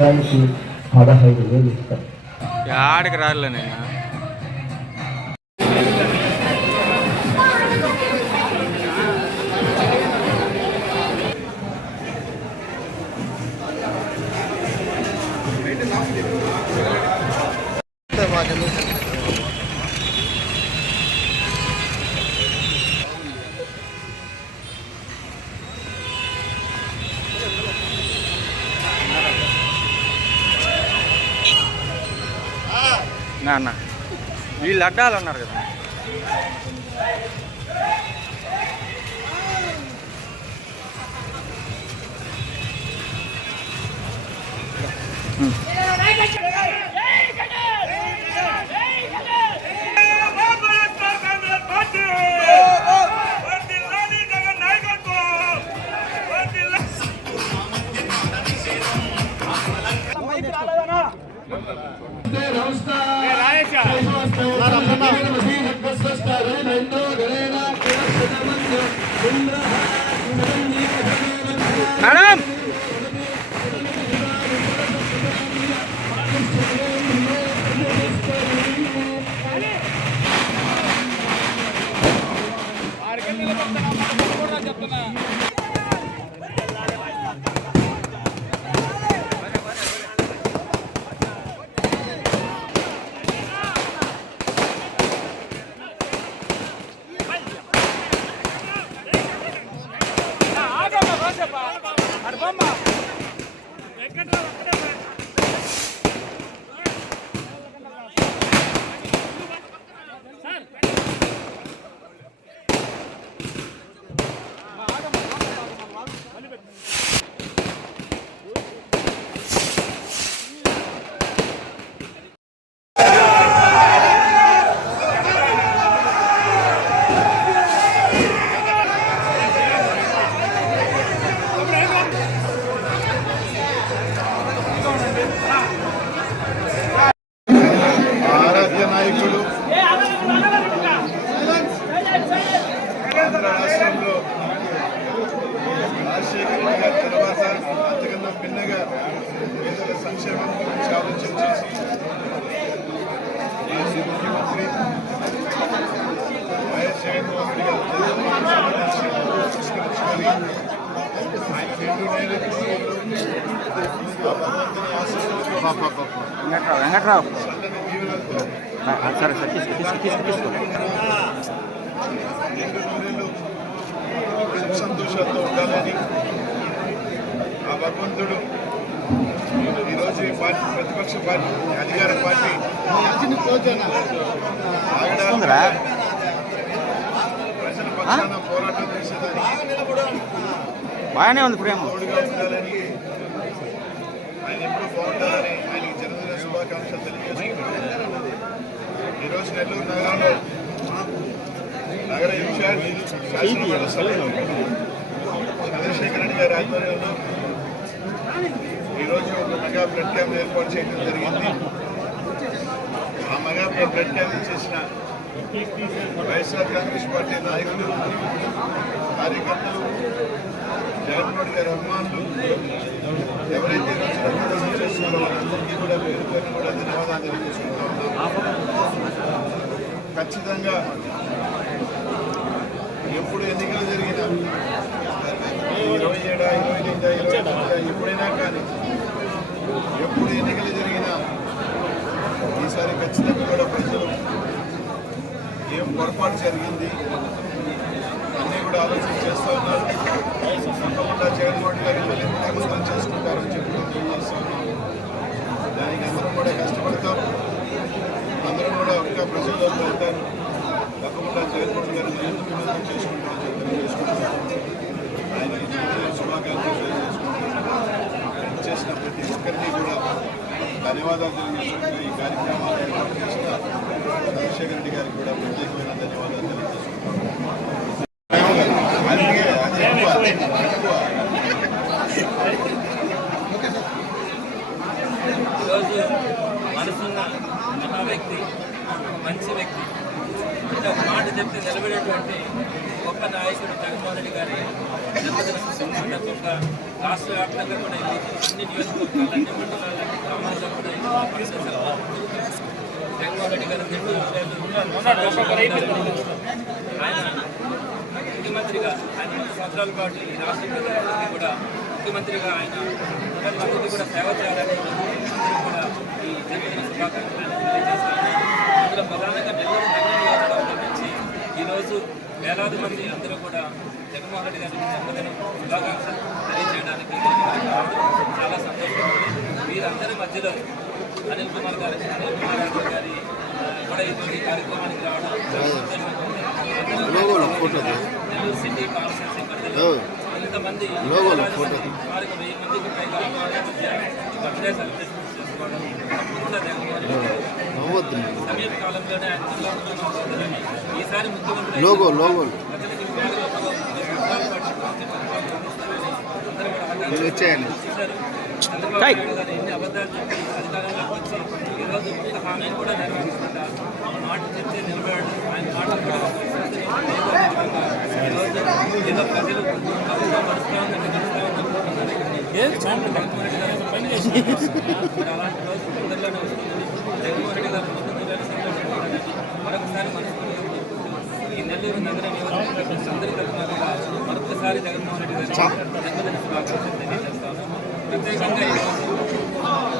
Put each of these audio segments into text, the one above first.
15,000 ఇస్తాం. ఆడికి రాలే నేను అన్న వీళ్ళు అడ్డాలు అన్నారు కదా. మేడం రాష్ట్రంలో రాజశేఖర రెడ్డి గారి తర్వాత అంతకన్నా భిన్నగా పేదల సంక్షేమం గురించి ఆలోచన చేసి మాజీ ముఖ్యమంత్రి వైఎస్ జగన్మోహన్ రెడ్డి గారు తీసుకొచ్చుకొని ఆయన రెండు సంతోషాలతో ఉండాలని ఆ భగవంతుడు ఈరోజు ఈ పార్టీ ప్రతిపక్ష పార్టీ అధికార పార్టీ ప్రజల పక్షాన పోరాటం చేసేదానికి బాగానే ఉంది ప్రేమ తోడుగా ఉండాలని ఆయన ఎప్పుడు బాగుండాలని ఆయనకి జన్మదిన శుభాకాంక్షలు తెలియజేసుకుంటున్నారు. ఈరోజు నెల్లూరు నగరంలో నగర ఇన్ఛార్జ్ చంద్రశేఖర్ రెడ్డి గారి ఆధ్వర్యంలో ఈరోజు ఒక మెగా బ్లడ్ క్యాంప్ ఏర్పాటు చేయడం జరిగింది. ఆ మెగా బ్లడ్ క్యాంప్ చేసిన వైఎస్ఆర్ కాంగ్రెస్ పార్టీ నాయకులు, కార్యకర్తలు, జగన్మోహన్ గారి అభిమానులు ఎవరైతే రక్తదానం చేస్తున్నారో వాళ్ళందరికీ కూడా పేరు పేరు కూడా ధన్యవాదాలు తెలియజేసుకుంటూ ఉన్నాం. ఖచ్చితంగా ఎప్పుడు ఎన్నికలు జరిగినా 27, 28, 29 ఎప్పుడైనా కానీ ఎప్పుడు ఎన్నికలు జరిగినా ఈసారి ఖచ్చితంగా కూడా ప్రజలు ఏం పొరపాటు జరిగింది అన్నీ కూడా ఆలోచన చేస్తూ ఉన్నారు. తప్పకుండా జగన్మోహన్ గారు మళ్ళీ ముఖ్యమంత్రం చేసుకుంటారని చెప్పి తెలియజేస్తూ ఉన్నాం. దానికి అందరం కూడా కష్టపడతాం, అందరం కూడా ఇంకా ప్రజల్లోకి వెళ్తారు. తప్పకుండా జగన్మోహన్ గారు మళ్ళీ ముఖ్యమంత్రం చేసుకుంటారని చెప్పి తెలియజేసుకుంటాం. ఆయనకి శుభాకాంక్షలు తెలియజేసుకుంటాం. చేసిన ప్రతి ఒక్కరికి కూడా ధన్యవాదాలు తెలియజేసుకుంటూ ఈ కార్యక్రమాన్ని ఏర్పాటు చేసిన చంద్రశేఖర్ రెడ్డి గారికి కూడా ప్రత్యేకమైన ధన్యవాదాలు తెలియజేసుకుంటాం. ఈరోజు మనసున్న మహా వ్యక్తి, మంచి వ్యక్తి, అంటే ఒక మాట చెప్తే నిలబడేటువంటి గొప్ప నాయకుడు జగన్మోహన్ రెడ్డి గారి జన్మదిన సందర్భంగా రాష్ట్ర వ్యాప్తంగా కూడా అన్ని నియోజకవర్గాలు అన్ని మండలాలు అన్ని గ్రామాల్లో కూడా జగన్మోహన్ రెడ్డి గారు ఆయన ముఖ్యమంత్రిగా ఆయన 10 సంవత్సరాల పాటు ఈ రాష్ట్ర ప్రజలందరికీ కూడా ముఖ్యమంత్రిగా ఆయన ప్రజలందరికీ కూడా సేవ చేయాలని అందరూ కూడా ఈ జన్మదిన శుభాకాంక్షలు తెలియజేస్తాను. అందులో ప్రధానంగా నెల్లూరు నగర నియోజకవర్గం నుంచి ఈరోజు వేలాది మంది అందరూ కూడా జగన్మోహన్ రెడ్డి గారి జన్మదిన శుభాకాంక్షలు తెలియజేయడానికి చాలా సంతోషంగా ఉంది. వీరందరి మధ్యలో అనిల్ కుమార్ గారి గారి కూడా ఈరోజు ఈ కార్యక్రమానికి రావడం చాలా సంతోషంగా ఉంది. నెల్లూరు సిటీ కాన్స్టిట్యూన్సీ పరిధిలో ఇంతమంది సుమారుగా 1000 మందికి పైగా అమ్మాయిల మధ్య బర్త్డే సెలబ్రేషన్స్ చేసుకోవడం తప్పకుండా జగన్మోహన్ రెడ్డి గారు సమీప కాలంలోనే ఆయన జిల్లాలో ఉండాలని ఈసారి ముఖ్యమంత్రి ప్రజలకు చంద్రబాబు నాయుడు గారు ఎన్ని అబద్ధాలు చెప్పి అధికారంలోకి వచ్చి ఈరోజు ఒక్క హామీని కూడా నెరవేర్చకుండా మాట చెప్తే నిలబడాడు. ఆయన మాటలు కూడా ఈరోజు ఏదో ప్రజలు ప్రభుత్వం మరుస్తూ ఉందంటే గడుస్తూ ఉందనుకుంటున్నారు. జగన్మోహన్ రెడ్డి గారు పని చేస్తున్నారు. మరి అలాంటి రోజు తొందరలోనే వస్తుందని జగన్మోహన్ రెడ్డి గారు ముందుగానే సంతోషపడాలని మరొకసారి మనస్ఫూర్తిగా కోరుకుంటూ ఈ నెల్లూరు నగర నియోజకవర్గ అందరి తరఫున కూడా మరొకసారి జగన్మోహన్ రెడ్డి గారి జన్మదిన శుభాకాంక్షలు తెలియజేస్తాను. ప్రత్యేకంగా ఈరోజు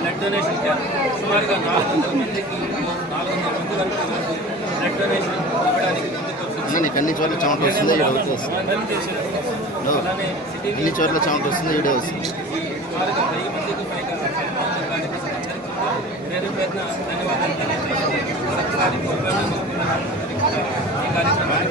బ్లడ్ డొనేషన్ క్యాంప్ సుమారుగా 400 మందికి 400 మంది వరకు బ్లడ్ డొనేషన్ ఇవ్వడానికి ముందుకు వస్తుంది. అన్ని చోట్ల చెమట వస్తుంది, అలానే సిటీ అన్ని చోట్ల చెమట వస్తుంది, వీడియో వస్తుంది. సుమారుగా 1000 మందికి పైగా అందరికీ పేరు పేరున ధన్యవాదాలు తెలియజేస్తూ మరొకసారి ఈ కార్యక్రమాన్ని